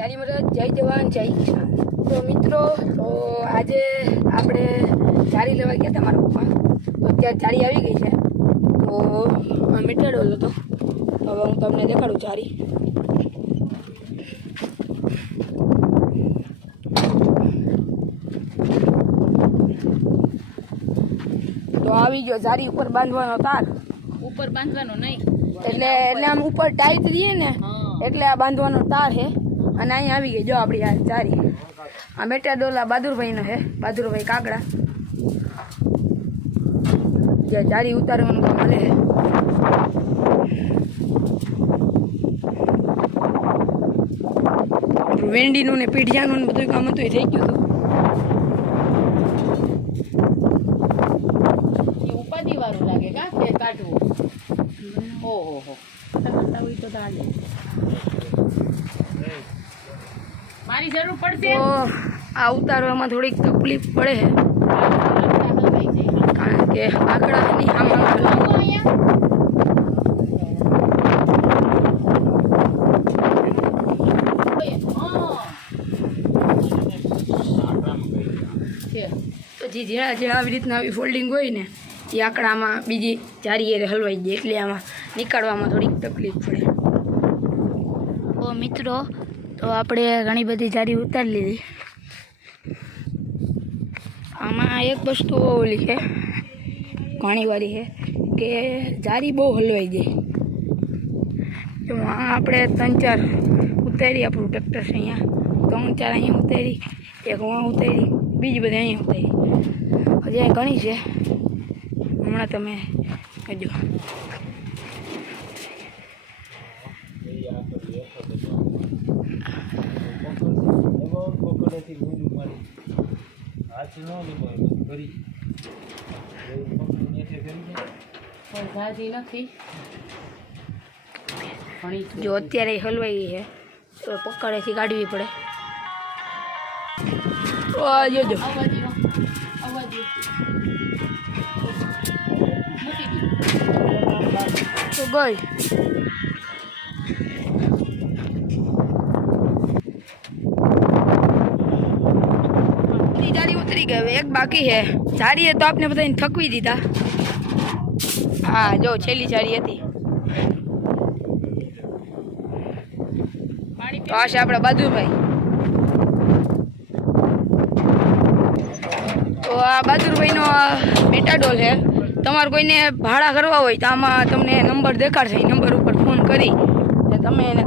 જારી મહારાજ જય જવાન જય કિસાન. તો મિત્રો તો આજે આપણે ચારી લેવા ગયા હતા મારા પપ્પા. તો અત્યારે ચારી આવી ગઈ છે. તો આ મીઠા હતો તો. હવે હું તમને દેખાડું ચારી તો આવી ગયો જારી ઉપર બાંધવાનો તાર. ઉપર બાંધવાનો નહીં. એટલે એટલે આમ ઉપર ટાઈટ રહીએ ને એટલે આ બાંધવાનો તાર છે. અને અહીં આવી ગઈ. જો આપણી આ ચારી આ મેટા ડોલા બહાદુરભાઈનો હે બહાદુરભાઈ કાકડા જે ચારી ઉતારવાનું કામ છે વેંડીનું ને પીઢિયાનું ને બધું કામ હતું એ થઈ ગયું હતું. એ ઉપાધિ વાળું લાગે કા તે કાઢવું? ઓહો હો તો ચાલે મારી જરૂર પડશે? તો આ ઉતારવામાં થોડીક તકલીફ પડે છે કારણ કે આકડાની. પછી જ્યાં જ્યાં આવી રીતના આવી ફોલ્ડિંગ હોય ને એ આંકડામાં બીજી ચારીએ હલવાઈ જાય એટલે આમાં નીકાળવામાં થોડીક તકલીફ પડે. તો મિત્રો તો આપણે ઘણી બધી જારી ઉતારી લીધી. આમાં એક વસ્તુ ઓલી છે, ઘણી વારી છે, કે જારી બહુ હલવાઈ જાય તો આ આપણે ત્રણ ચાર ઉતારી આપણું ટ્રેક્ટર છે અહીંયા. ત્રણ ચાર અહીંયા ઉતારી, એક વાં ઉતારી, બીજી બધી અહીંયા ઉતારી. હજી અહીં ઘણી છે. હમણાં તમે જો જ જો અત્યારે ઈ હલવાઈ ગઈ છે તો પકડેથી કાઢવી પડે તો આ જોજો આવવા દ્યો. આવવા દ્યો. મૂકી દ્યો. તો ગઈ ઉતરી ગયો. એક બાકી છે. જારીએ તો આપને બધાને થકવી દીધા. હા, જો, છેલ્લી જારી હતી. તો આ છે આપણા બહાદુરભાઈ. તો આ બહાદુરભાઈનો મેટાડોલ છે. તમારે કોઈને ભાડા કરવા હોય તો આમાં તમને નંબર દેખાડશે. નંબર ઉપર ફોન કરી તમે એને